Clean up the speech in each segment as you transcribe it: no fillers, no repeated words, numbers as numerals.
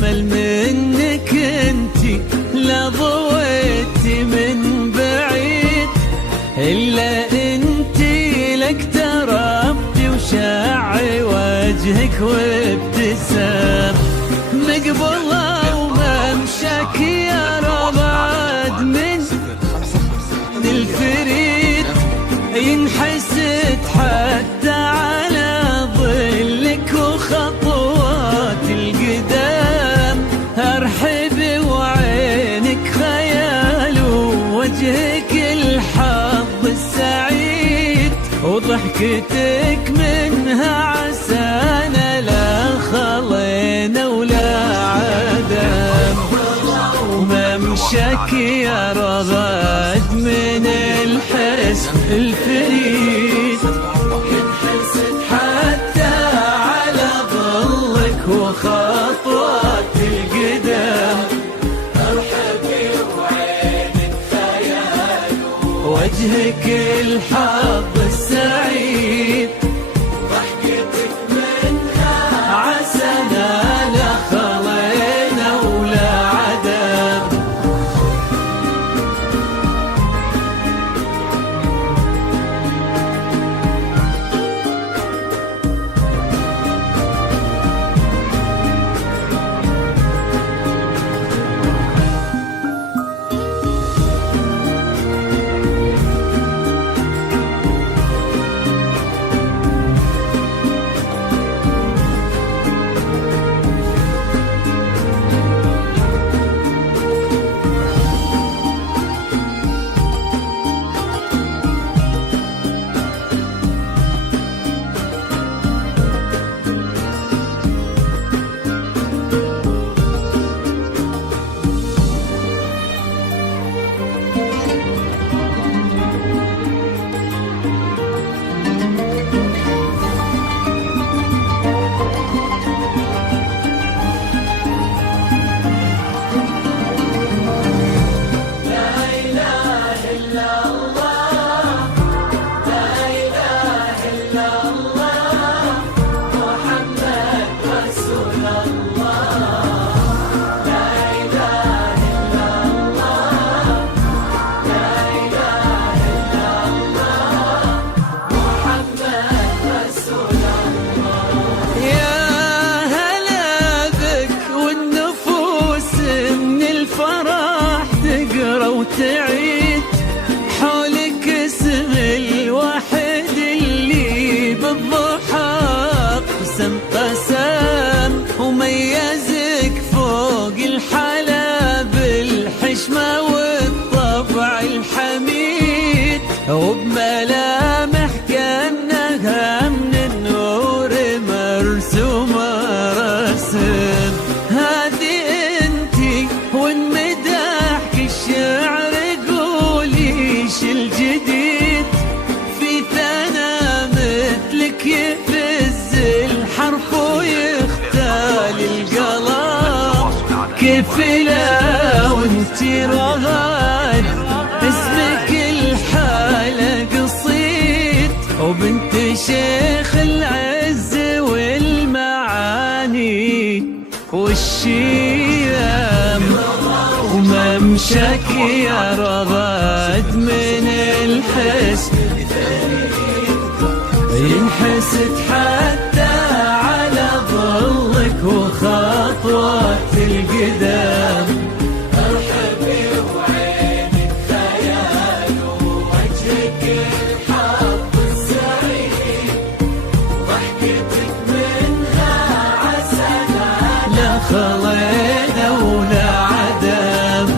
أجمل منك انتي، لا ضويتي من بعيد إلا انتي، لك تربتي وشاعي وجهك وابتسام. مقبلة وممشاك يا رباد من الفريد، ينحسد حتى على ظلك وخطوات القدام. أرحب وعينك خيال ووجهك الحظ السعيد، وضحكتك منها عسانا لا خلينا ولا عدم. وممشاك يا رغد من الحسن الفريد، ينحسد حتى على ظلك وخطوات القدام. أرحبي وعينك خيال وجهك الحظ السعيد، ضحكتك منها عسنا لا خلينا ولا عدم. وتعيد حولك اسم الواحد اللي بالضحى قسم قسم، وميزك فوق الحلا بالحشمة والطبع الحميد، وبملامح كأنها من النور مرسومة رسم. هذه انتي وانمدحك الشعر قوليش الجديد، في ثنا مثلك يفز الحرف ويختال القلم. كيف لا وانتي رغد اسمك الحالة قصيد، وبنت شيخ العز والمعاني والشيام. وممشاك يا رغد من الحسن ينحسد حتى على ظلك وخطوات القدام. أرحبي وعينك خيال ووجهك الحظ السعيد، ضحكتك منها عسنا لا خلينا ولا عدم.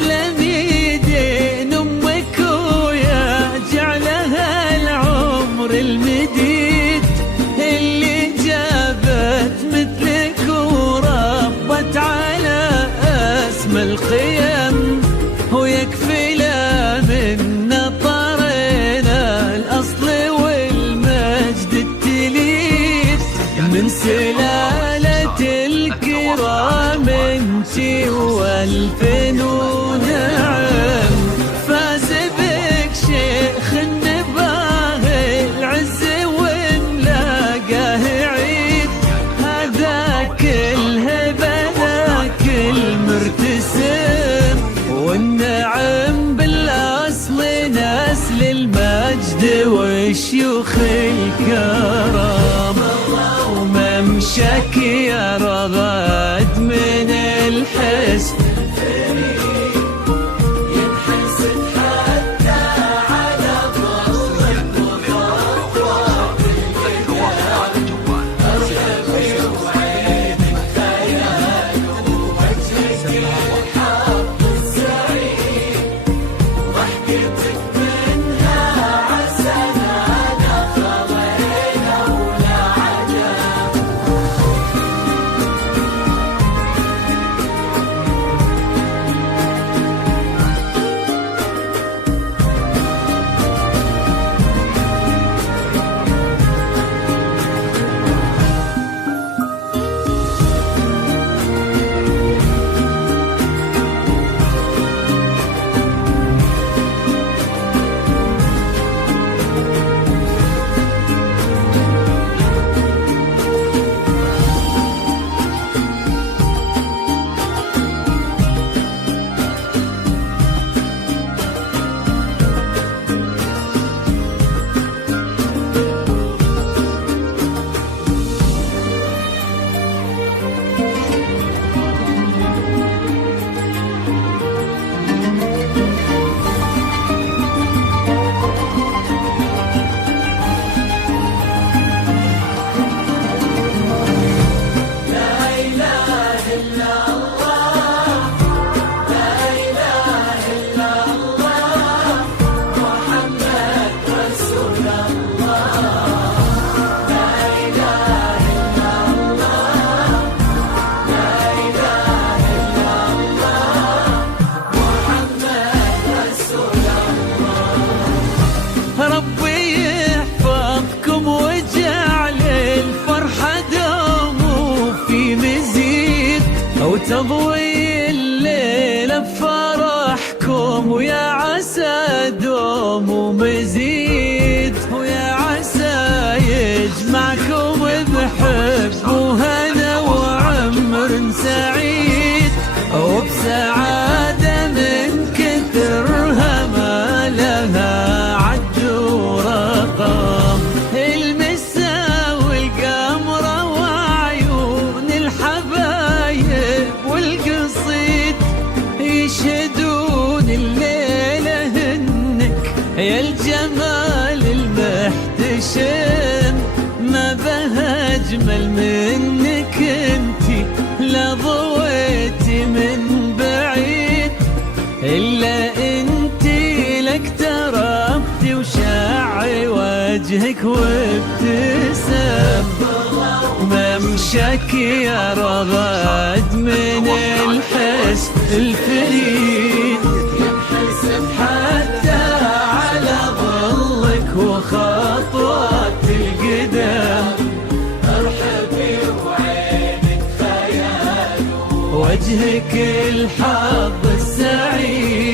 تسلم يدين أمك ويا جعلها العمر المديد اللي جابت مثلك وربت على أسمى القيم، ويكفي لا من نطرنا الأصل والمجد التليد من سلالة الكرام انتي والفن ونعم. فاز بك شيخ النباه العز وملاقاه عيد، هذاك الهبة ذاك المرتسم والنعم بالأصل نسل المجد والشيوخ الكرام. وممشك يا رغد من الحسن ينحسد حتى على ظلك وخطوات الهدى. ارحبي وعينك خيال ووجهك الحظ السعيد، ضحكتك منها عسلانة خلينا ولا عجب. ربي يحفظكم وجعل الفرحة دوم في مزيد، وتضوي الليلة بفرحكم ويا عسى دوم ومزيد، ويا عسى يجمعكم بحب وهنا وعمر سعيد، وبسعادة من كثرها ما لها المسا والقمرة وعيون الحبايب والقصيد يشهدون الليلة هنك يا الجمال المحتشم. ما بها أجمل منك انتي لا ضويتي من بعيد، إلا انتي لك تربتي وشاعي وجهك وابتسم. ممشك يا رغد من الحسن الفريد ينحسب حتى على ظلك وخطوات القدم. ارحبي وعينك خيال وجهك الحظ السعيد،